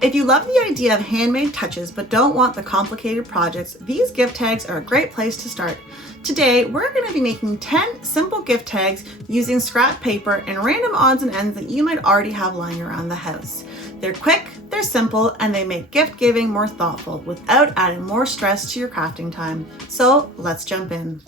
If you love the idea of handmade touches but don't want the complicated projects, these gift tags are a great place to start. Today, we're going to be making 10 simple gift tags using scrap paper and random odds and ends that you might already have lying around the house. They're quick, they're simple, and they make gift giving more thoughtful without adding more stress to your crafting time. So let's jump in.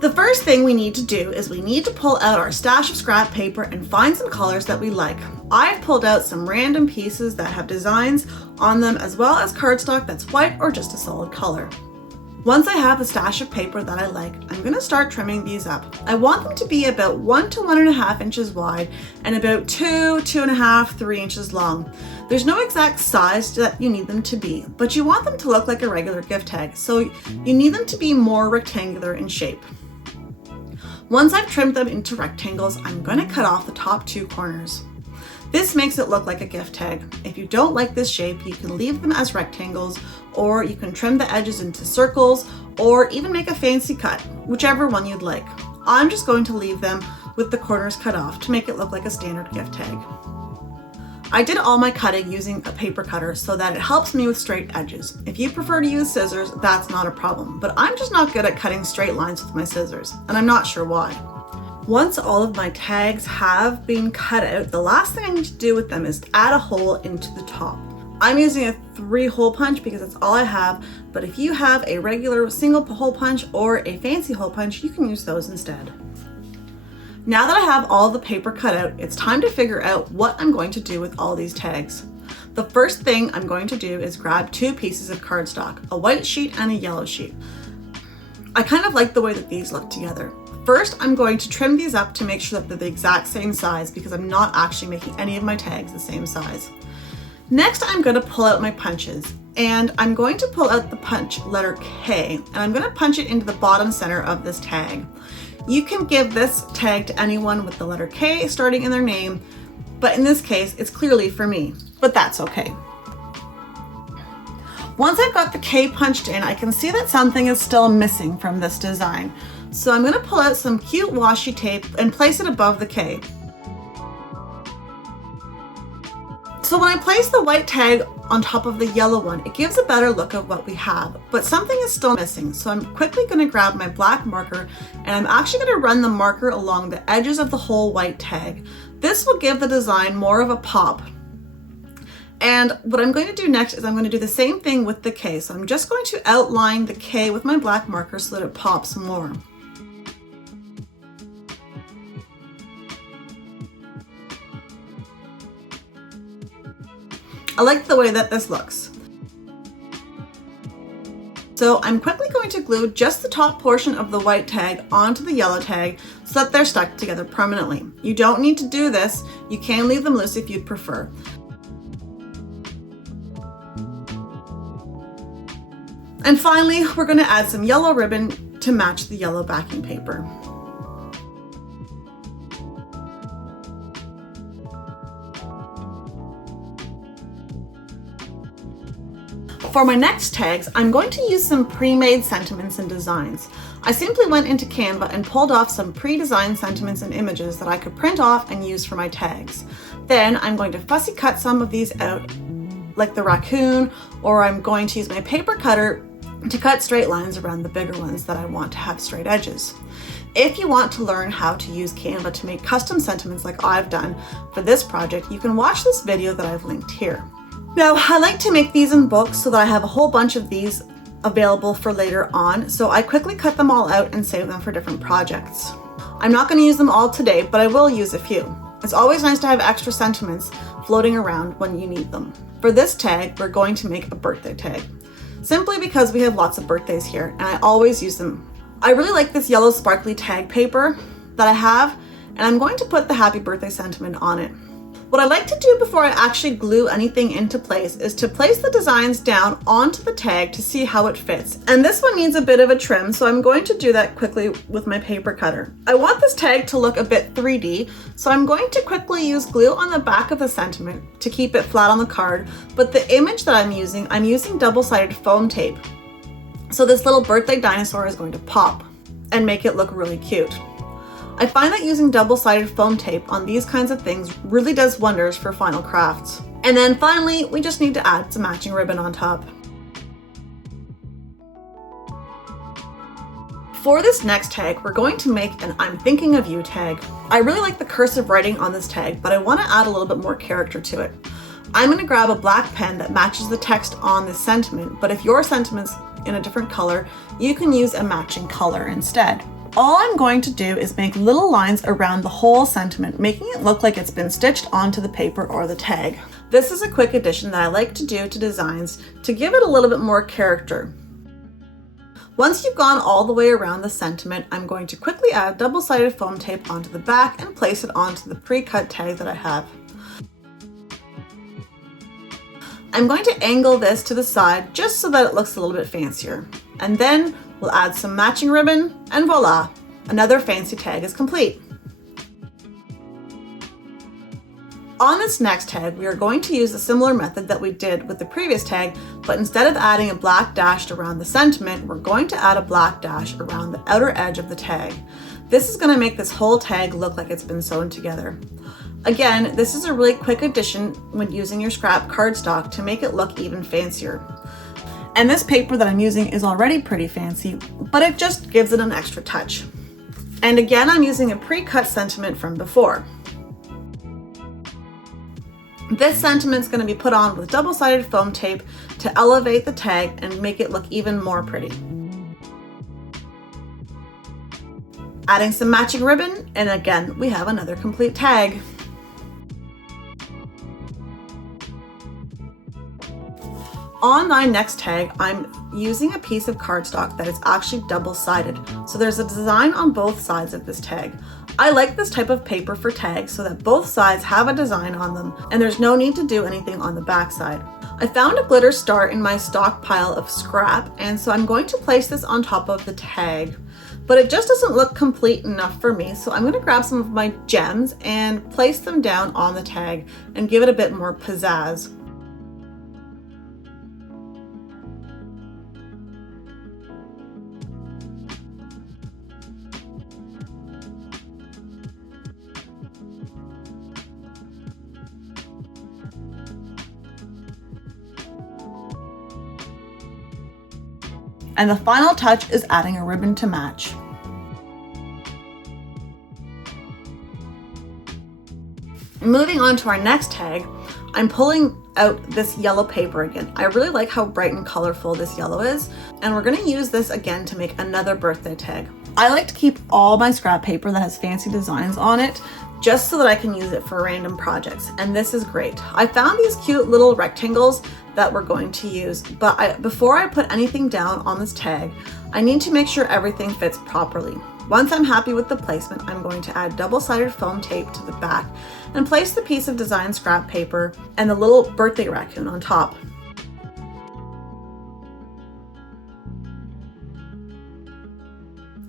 The first thing we need to do is we need to pull out our stash of scrap paper and find some colors that we like. I've pulled out some random pieces that have designs on them as well as cardstock that's white or just a solid color. Once I have the stash of paper that I like, I'm going to start trimming these up. I want them to be about 1 to 1.5 inches wide and about 2.5, 3 inches long. There's no exact size that you need them to be, but you want them to look like a regular gift tag, so you need them to be more rectangular in shape. Once I've trimmed them into rectangles, I'm going to cut off the top 2 corners. This makes it look like a gift tag. If you don't like this shape, you can leave them as rectangles, or you can trim the edges into circles, or even make a fancy cut, whichever one you'd like. I'm just going to leave them with the corners cut off to make it look like a standard gift tag. I did all my cutting using a paper cutter so that it helps me with straight edges. If you prefer to use scissors, that's not a problem, but I'm just not good at cutting straight lines with my scissors, and I'm not sure why. Once all of my tags have been cut out, the last thing I need to do with them is add a hole into the top. I'm using a 3-hole punch because that's all I have, but if you have a regular single hole punch or a fancy hole punch, you can use those instead. Now that I have all the paper cut out, it's time to figure out what I'm going to do with all these tags. The first thing I'm going to do is grab 2 pieces of cardstock, a white sheet and a yellow sheet. I kind of like the way that these look together. First, I'm going to trim these up to make sure that they're the exact same size because I'm not actually making any of my tags the same size. Next, I'm going to pull out my punches, and I'm going to pull out the punch letter K, and I'm going to punch it into the bottom center of this tag. You can give this tag to anyone with the letter K starting in their name, but in this case, it's clearly for me, but that's okay. Once I've got the K punched in, I can see that something is still missing from this design. So I'm going to pull out some cute washi tape and place it above the K. So when I place the white tag on top of the yellow one, it gives a better look of what we have, but something is still missing. So I'm quickly going to grab my black marker and I'm actually going to run the marker along the edges of the whole white tag. This will give the design more of a pop. And what I'm going to do next is I'm going to do the same thing with the K. So I'm just going to outline the K with my black marker so that it pops more. I like the way that this looks. So I'm quickly going to glue just the top portion of the white tag onto the yellow tag so that they're stuck together permanently. You don't need to do this. You can leave them loose if you'd prefer. And finally, we're going to add some yellow ribbon to match the yellow backing paper. For my next tags, I'm going to use some pre-made sentiments and designs. I simply went into Canva and pulled off some pre-designed sentiments and images that I could print off and use for my tags. Then I'm going to fussy cut some of these out, like the raccoon, or I'm going to use my paper cutter to cut straight lines around the bigger ones that I want to have straight edges. If you want to learn how to use Canva to make custom sentiments like I've done for this project, you can watch this video that I've linked here. Now, I like to make these in bulk so that I have a whole bunch of these available for later on, so I quickly cut them all out and save them for different projects. I'm not going to use them all today, but I will use a few. It's always nice to have extra sentiments floating around when you need them. For this tag, we're going to make a birthday tag, simply because we have lots of birthdays here and I always use them. I really like this yellow sparkly tag paper that I have, and I'm going to put the happy birthday sentiment on it. What I like to do before I actually glue anything into place is to place the designs down onto the tag to see how it fits. And this one needs a bit of a trim, so I'm going to do that quickly with my paper cutter. I want this tag to look a bit 3D, so I'm going to quickly use glue on the back of the sentiment to keep it flat on the card, but the image that I'm using double-sided foam tape. So this little birthday dinosaur is going to pop and make it look really cute. I find that using double-sided foam tape on these kinds of things really does wonders for final crafts. And then finally, we just need to add some matching ribbon on top. For this next tag, we're going to make an I'm thinking of you tag. I really like the cursive writing on this tag, but I want to add a little bit more character to it. I'm going to grab a black pen that matches the text on this sentiment, but if your sentiment's in a different color, you can use a matching color instead. All I'm going to do is make little lines around the whole sentiment, making it look like it's been stitched onto the paper or the tag. This is a quick addition that I like to do to designs to give it a little bit more character. Once you've gone all the way around the sentiment, I'm going to quickly add double-sided foam tape onto the back and place it onto the pre-cut tag that I have. I'm going to angle this to the side just so that it looks a little bit fancier. And then we'll add some matching ribbon and voila, another fancy tag is complete. On this next tag, we are going to use a similar method that we did with the previous tag, but instead of adding a black dash around the sentiment, we're going to add a black dash around the outer edge of the tag. This is going to make this whole tag look like it's been sewn together. Again, this is a really quick addition when using your scrap cardstock to make it look even fancier. And this paper that I'm using is already pretty fancy, but it just gives it an extra touch. And again, I'm using a pre-cut sentiment from before. This sentiment's going to be put on with double-sided foam tape to elevate the tag and make it look even more pretty. Adding some matching ribbon, and again, we have another complete tag. On my next tag, I'm using a piece of cardstock that is actually double-sided, so there's a design on both sides of this tag. I like this type of paper for tags so that both sides have a design on them and there's no need to do anything on the back side. I found a glitter star in my stockpile of scrap, and so I'm going to place this on top of the tag. But it just doesn't look complete enough for me, so I'm going to grab some of my gems and place them down on the tag and give it a bit more pizzazz. And the final touch is adding a ribbon to match. Moving on to our next tag, I'm pulling out this yellow paper again. I really like how bright and colorful this yellow is, and we're gonna use this again to make another birthday tag. I like to keep all my scrap paper that has fancy designs on it just so that I can use it for random projects, and this is great. I found these cute little rectangles that we're going to use, but before I put anything down on this tag, I need to make sure everything fits properly. Once I'm happy with the placement, I'm going to add double-sided foam tape to the back and place the piece of design scrap paper and the little birthday raccoon on top.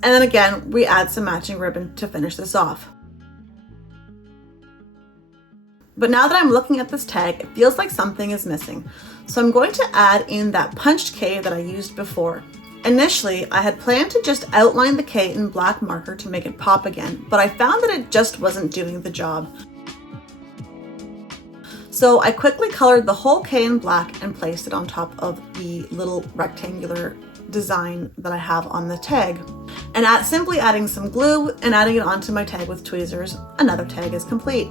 And then again, we add some matching ribbon to finish this off. But now that I'm looking at this tag, it feels like something is missing. So I'm going to add in that punched K that I used before. Initially, I had planned to just outline the K in black marker to make it pop again, but I found that it just wasn't doing the job. So I quickly colored the whole K in black and placed it on top of the little rectangular design that I have on the tag. And simply adding some glue and adding it onto my tag with tweezers, another tag is complete.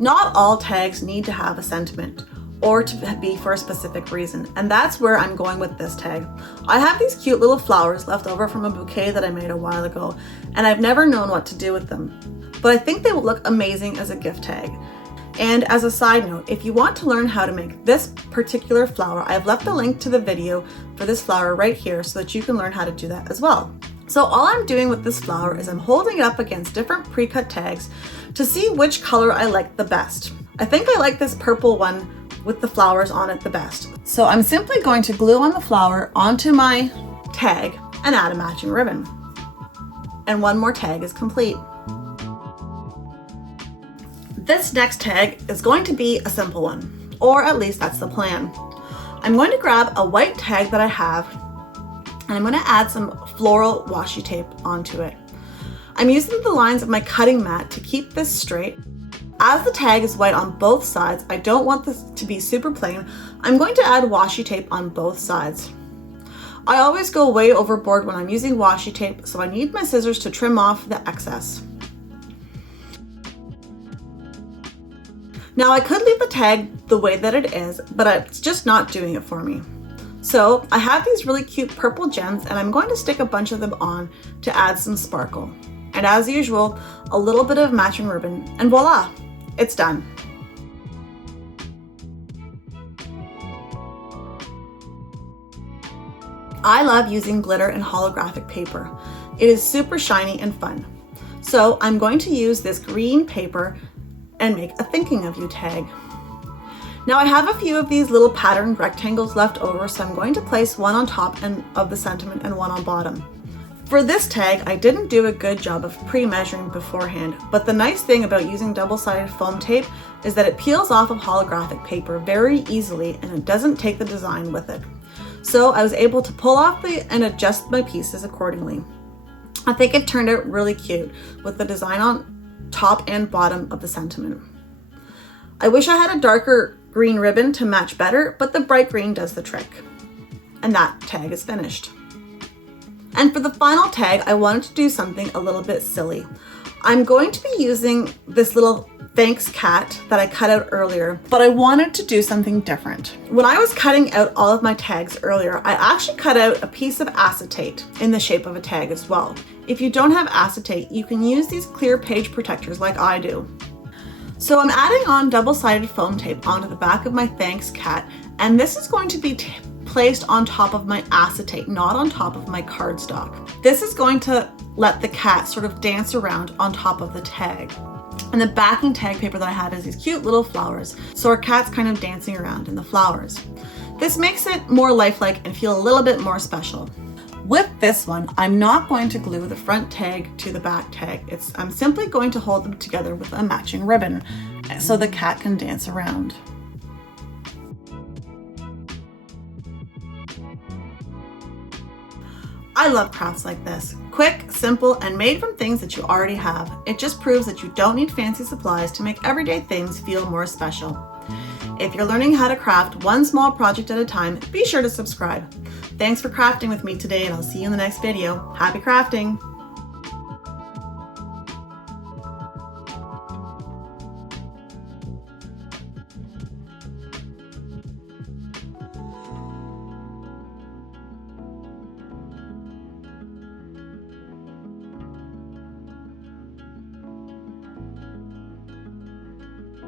Not all tags need to have a sentiment or to be for a specific reason, and that's where I'm going with this tag. I have these cute little flowers left over from a bouquet that I made a while ago, and I've never known what to do with them. But I think they will look amazing as a gift tag. And as a side note, if you want to learn how to make this particular flower, I've left a link to the video for this flower right here so that you can learn how to do that as well. So all I'm doing with this flower is I'm holding it up against different pre-cut tags to see which color I like the best. I think I like this purple one with the flowers on it the best. So I'm simply going to glue on the flower onto my tag and add a matching ribbon. And one more tag is complete. This next tag is going to be a simple one, or at least that's the plan. I'm going to grab a white tag that I have, and I'm going to add some floral washi tape onto it. I'm using the lines of my cutting mat to keep this straight, As the tag is white on both sides, I don't want this to be super plain. I'm going to add washi tape on both sides. I always go way overboard when I'm using washi tape, so I need my scissors to trim off the excess. Now I could leave the tag the way that it is, but it's just not doing it for me. So I have these really cute purple gems and I'm going to stick a bunch of them on to add some sparkle. And as usual, a little bit of matching ribbon and voila, it's done. I love using glitter and holographic paper. It is super shiny and fun. So I'm going to use this green paper and make a thinking of you tag. Now I have a few of these little patterned rectangles left over, so I'm going to place one on top of the sentiment and one on bottom. For this tag, I didn't do a good job of pre-measuring beforehand, but the nice thing about using double-sided foam tape is that it peels off of holographic paper very easily and it doesn't take the design with it. So I was able to pull off and adjust my pieces accordingly. I think it turned out really cute with the design on top and bottom of the sentiment. I wish I had a darker green ribbon to match better, but the bright green does the trick. And that tag is finished. And for the final tag, I wanted to do something a little bit silly. I'm going to be using this little thanks cat that I cut out earlier, but I wanted to do something different. When I was cutting out all of my tags earlier, I actually cut out a piece of acetate in the shape of a tag as well. If you don't have acetate, you can use these clear page protectors like I do. So I'm adding on double-sided foam tape onto the back of my thanks cat, and this is going to be placed on top of my acetate, not on top of my cardstock. This is going to let the cat sort of dance around on top of the tag. And the backing tag paper that I have is these cute little flowers, so our cat's kind of dancing around in the flowers. This makes it more lifelike and feel a little bit more special. With this one, I'm not going to glue the front tag to the back tag. I'm simply going to hold them together with a matching ribbon so the cat can dance around. I love crafts like this. Quick, simple, and made from things that you already have. It just proves that you don't need fancy supplies to make everyday things feel more special. If you're learning how to craft one small project at a time, be sure to subscribe. Thanks for crafting with me today, and I'll see you in the next video. Happy crafting!